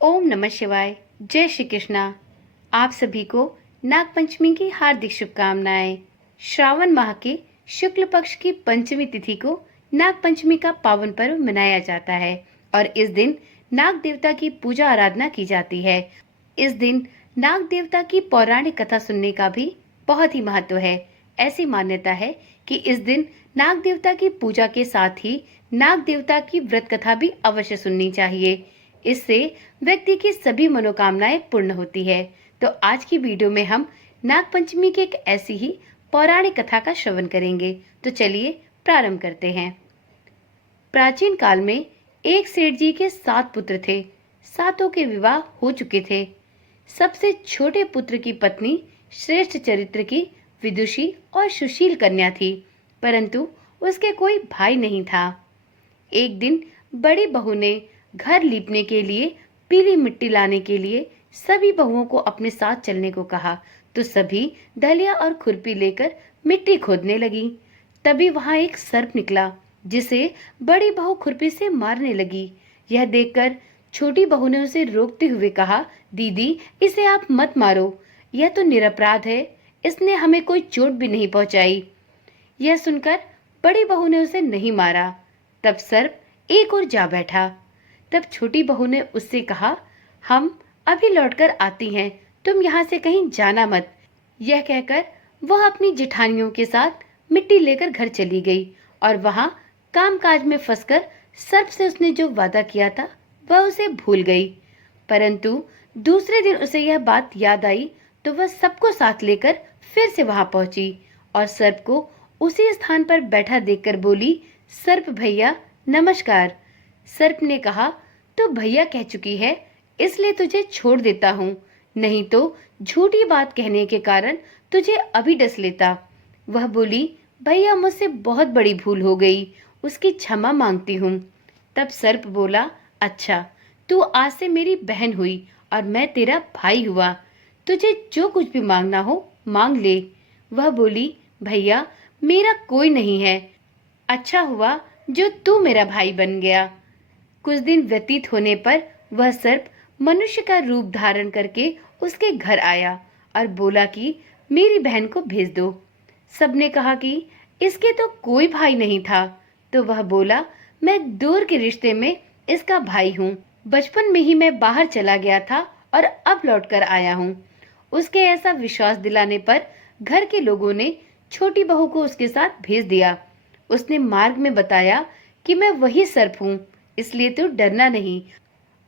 ओम नमः शिवाय। जय श्री कृष्णा। आप सभी को नागपंचमी की हार्दिक शुभकामनाएं। श्रावण माह के शुक्ल पक्ष की पंचमी तिथि को नागपंचमी का पावन पर्व मनाया जाता है और इस दिन नाग देवता की पूजा आराधना की जाती है। इस दिन नाग देवता की पौराणिक कथा सुनने का भी बहुत ही महत्व है। ऐसी मान्यता है कि इस दिन नाग देवता की पूजा के साथ ही नाग देवता की व्रत कथा भी अवश्य सुननी चाहिए। इससे व्यक्ति की सभी मनोकामनाएं पूर्ण होती है। तो आज की वीडियो में हम नागपंचमी की एक ऐसी ही पौराणिक कथा का श्रवण करेंगे। तो चलिए प्रारंभ करते हैं। प्राचीन काल में एक सेठ जी के 7 पुत्र थे। सातों के विवाह हो चुके थे। सबसे छोटे पुत्र की पत्नी श्रेष्ठ चरित्र की विदुषी और सुशील कन्या थी, परंतु उसके कोई भाई नहीं था। एक दिन बड़ी बहू ने घर लीपने के लिए पीली मिट्टी लाने के लिए सभी बहुओं को अपने साथ चलने को कहा, तो सभी दलिया और खुरपी लेकर मिट्टी खोदने लगी। तभी वहां एक सर्प निकला, जिसे बड़ी बहू खुरपी से मारने लगी। यह देखकर छोटी बहू ने उसे रोकते हुए कहा, दीदी, इसे आप मत मारो, यह तो निरपराध है, इसने हमें कोई चोट भी नहीं पहुंचाई। यह सुनकर बड़ी बहू ने उसे नहीं मारा। तब सर्प एक और जा बैठा। तब छोटी बहू ने उससे कहा, हम अभी लौटकर आती हैं, तुम यहाँ से कहीं जाना मत। यह कहकर वह अपनी जेठानियों के साथ मिट्टी लेकर घर चली गई और वहां कामकाज में फंसकर सर्प से उसने जो वादा किया था वह उसे भूल गई। परंतु दूसरे दिन उसे यह बात याद आई, तो वह सबको साथ लेकर फिर से वहां पहुंची और सर्प को उसी स्थान पर बैठा देखकर बोली, सर्प भैया नमस्कार। सर्प ने कहा, तो भैया कह चुकी है, इसलिए तुझे छोड़ देता हूँ, नहीं तो झूठी बात कहने के कारण तुझे अभी डस लेता। वह बोली, भैया मुझसे बहुत बड़ी भूल हो गई, उसकी क्षमा मांगती हूँ। तब सर्प बोला, अच्छा, तू आज से मेरी बहन हुई और मैं तेरा भाई हुआ, तुझे जो कुछ भी मांगना हो मांग ले। वह बोली, भैया मेरा कोई नहीं है, अच्छा हुआ जो तू मेरा भाई बन गया। कुछ दिन व्यतीत होने पर वह सर्प मनुष्य का रूप धारण करके उसके घर आया और बोला कि मेरी बहन को भेज दो। सबने कहा कि इसके तो कोई भाई नहीं था। तो वह बोला, मैं दूर के रिश्ते में इसका भाई हूँ, बचपन में ही मैं बाहर चला गया था और अब लौटकर आया हूँ। उसके ऐसा विश्वास दिलाने पर घर के लोगों ने छोटी बहू को उसके साथ भेज दिया। उसने मार्ग में बताया कि मैं वही सर्प हूँ, इसलिए तो डरना नहीं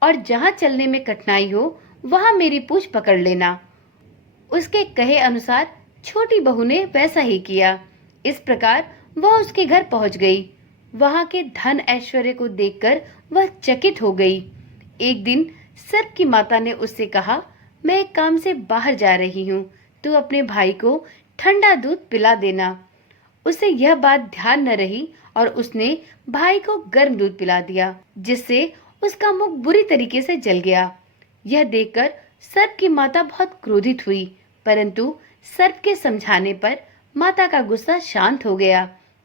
और जहाँ चलने में कठिनाई हो वहाँ मेरी पूंछ पकड़ लेना। उसके कहे अनुसार छोटी बहू ने वैसा ही किया। इस प्रकार वह उसके घर पहुंच गई। वहां के धन ऐश्वर्य को देखकर वह चकित हो गई। एक दिन सर्प की माता ने उससे कहा, मैं एक काम से बाहर जा रही हूँ, तू अपने भाई को ठंडा दूध पिला देना। उसे यह बात ध्यान न रही और उसने भाई को गर्म दूध पिला दिया, जिससे उसका मुख बुरी तरीके से जल गया। यह देखकर सर्प की माता बहुत क्रोधित हुई, परंतु सर्प के समझाने पर माता का गुस्सा शांत हो गया।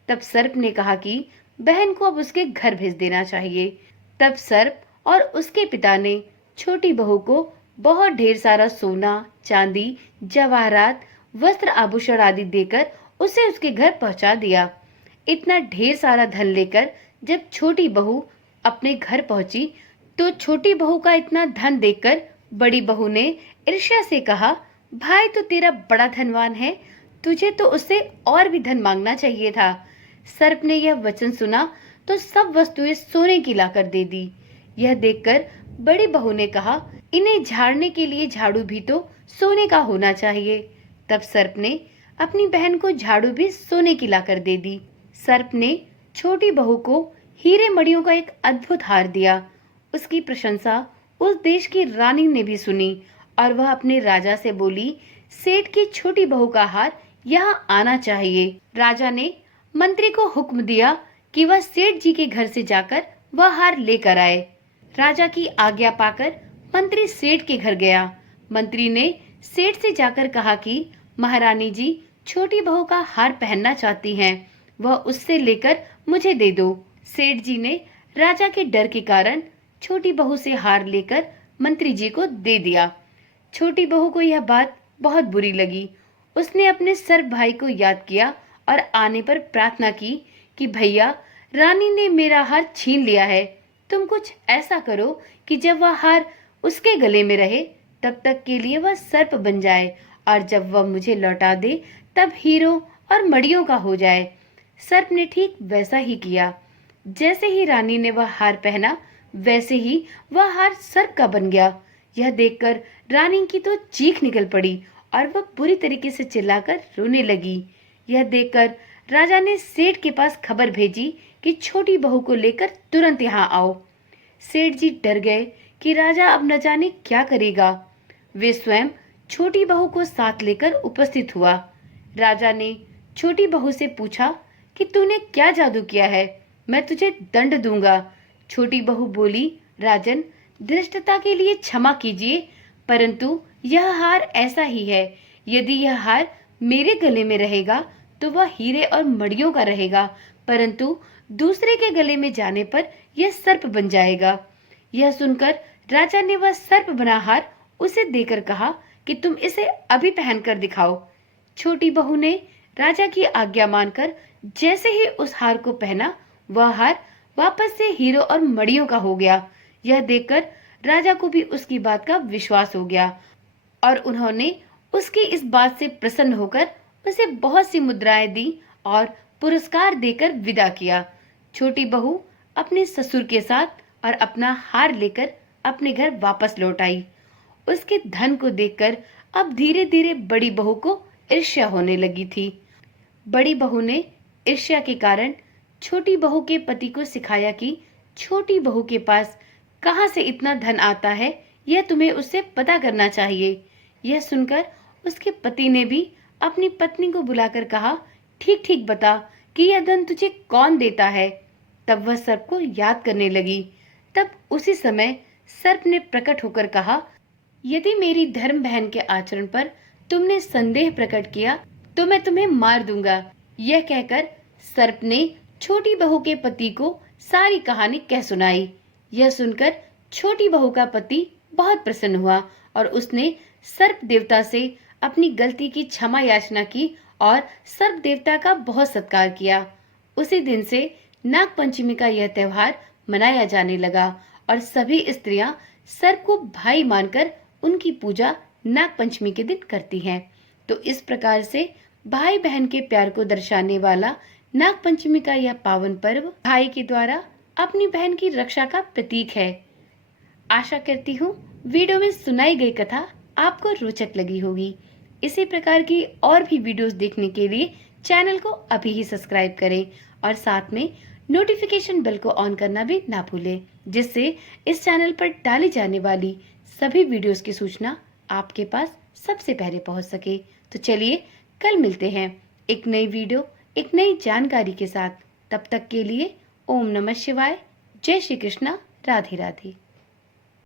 तब सर्प ने कहा कि बहन को अब उसके घर भेज देना चाहिए। तब सर्प और उसके पिता ने छोटी बहू को बहुत ढेर सारा सोना, चांदी, जवाहरात, वस्त्र आभूषण आदि देकर उसे उसके घर पहुंचा दिया। इतना ढेर सारा धन लेकर जब छोटी बहू अपने घर पहुंची, तो छोटी बहू का इतना धन देखकर बड़ी बहू ने ईर्ष्या से कहा, भाई तो तेरा बड़ा धनवान है, तुझे तो उससे और भी धन मांगना चाहिए था। सर्प ने यह वचन सुना तो सब वस्तुएं सोने की लाकर दे दी। यह देखकर बड़ी बहू ने कहा, इन्हें झाड़ने के लिए झाड़ू भी तो सोने का होना चाहिए। तब सर्प ने अपनी बहन को झाड़ू भी सोने की लाकर दे दी। सर्प ने छोटी बहू को हीरे मणियों का एक अद्भुत हार दिया। उसकी प्रशंसा उस देश की रानी ने भी सुनी और वह अपने राजा से बोली, सेठ की छोटी बहू का हार यहाँ आना चाहिए। राजा ने मंत्री को हुक्म दिया कि वह सेठ जी के घर से जाकर वह हार लेकर आए। राजा की आज्ञा पाकर मंत्री सेठ के घर गया। मंत्री ने सेठ से जाकर कहा कि महारानी जी छोटी बहू का हार पहनना चाहती हैं, वह उससे लेकर मुझे दे दो। सेठ जी ने राजा के डर के कारण छोटी बहू से हार लेकर मंत्री जी को दे दिया। छोटी बहू को यह बात बहुत बुरी लगी। उसने अपने सर्प भाई को याद किया और आने पर प्रार्थना की कि भैया, रानी ने मेरा हार छीन लिया है। तुम कुछ ऐसा करो कि जब वह हार उसके गले में रहे तब तक के लिए वह सर्प बन जाए, और जब वह मुझे लौटा दे तब हीरो और मड़ियों का हो जाए। सर्प ने ठीक वैसा ही किया। जैसे ही रानी ने वह हार पहना, वैसे ही वह हार सर्प का बन गया। यह देखकर रानी की तो चीख निकल पड़ी और वह बुरी तरीके से चिल्लाकर रोने लगी। यह देखकर राजा ने सेठ के पास खबर भेजी कि छोटी बहू को लेकर तुरंत यहाँ आओ। सेठ जी डर गए कि राजा अब न जाने क्या करेगा। वे स्वयं छोटी बहू को साथ लेकर उपस्थित हुआ। राजा ने छोटी बहू से पूछा कि तूने क्या जादू किया है, मैं तुझे दंड दूंगा। छोटी बहू बोली, राजन, धृष्टता के लिए क्षमा कीजिए, परंतु यह हार ऐसा ही है। यदि यह हार मेरे गले में रहेगा तो वह हीरे और मड़ियों का रहेगा, परंतु दूसरे के गले में जाने पर यह सर्प बन जाएगा। यह सुनकर राजा ने वह सर्प बना हार उसे देकर कहा कि तुम इसे अभी पहनकर दिखाओ। छोटी बहू ने राजा की आज्ञा मानकर जैसे ही उस हार को पहना, वह हार वापस से हीरो और मड़ियों का हो गया। यह देखकर राजा को भी उसकी बात का विश्वास हो गया और उन्होंने उसकी इस बात से प्रसन्न होकर उसे बहुत सी मुद्राएं दी और पुरस्कार देकर विदा किया। छोटी बहू अपने ससुर के साथ और अपना हार लेकर अपने घर वापस लौट आई। उसके धन को देखकर अब धीरे धीरे बड़ी बहू को ईर्ष्या होने लगी थी। बड़ी बहू ने ईर्ष्या के कारण छोटी बहू के पति को सिखाया कि छोटी बहू के पास कहां से इतना धन आता है, यह तुम्हें उससे पता करना चाहिए। यह सुनकर उसके पति ने भी अपनी पत्नी को बुलाकर कहा, ठीक ठीक बता कि यह धन तुझे कौन देता है। तब वह सर्प को याद करने लगी। तब उसी समय सर्प ने प्रकट होकर कहा, यदि मेरी धर्म बहन के आचरण पर तुमने संदेह प्रकट किया तो मैं तुम्हें मार दूंगा। यह कहकर सर्प ने छोटी बहू के पति को सारी कहानी कह सुनाई। यह सुनकर छोटी बहू का पति बहुत प्रसन्न हुआ और उसने सर्प देवता से अपनी गलती की क्षमा याचना की और सर्प देवता का बहुत सत्कार किया। उसी दिन से नाग पंचमी का यह त्योहार मनाया जाने लगा और सभी स्त्रियां सर्प को भाई मानकर उनकी पूजा नाग पंचमी के दिन करती हैं। तो इस प्रकार से भाई बहन के प्यार को दर्शाने वाला नाग पंचमी का यह पावन पर्व भाई के द्वारा अपनी बहन की रक्षा का प्रतीक है। आशा करती हूँ वीडियो में सुनाई गई कथा आपको रोचक लगी होगी। इसी प्रकार की और भी वीडियोस देखने के लिए चैनल को अभी ही सब्सक्राइब करें और साथ में नोटिफिकेशन बेल को ऑन करना भी ना भूलें, जिससे इस चैनल पर डाली जाने वाली सभी वीडियोस की सूचना आपके पास सबसे पहले पहुंच सके। तो चलिए कल मिलते हैं एक नई वीडियो, एक नई जानकारी के साथ। तब तक के लिए ओम नमः शिवाय, जय श्री कृष्णा, राधे राधे।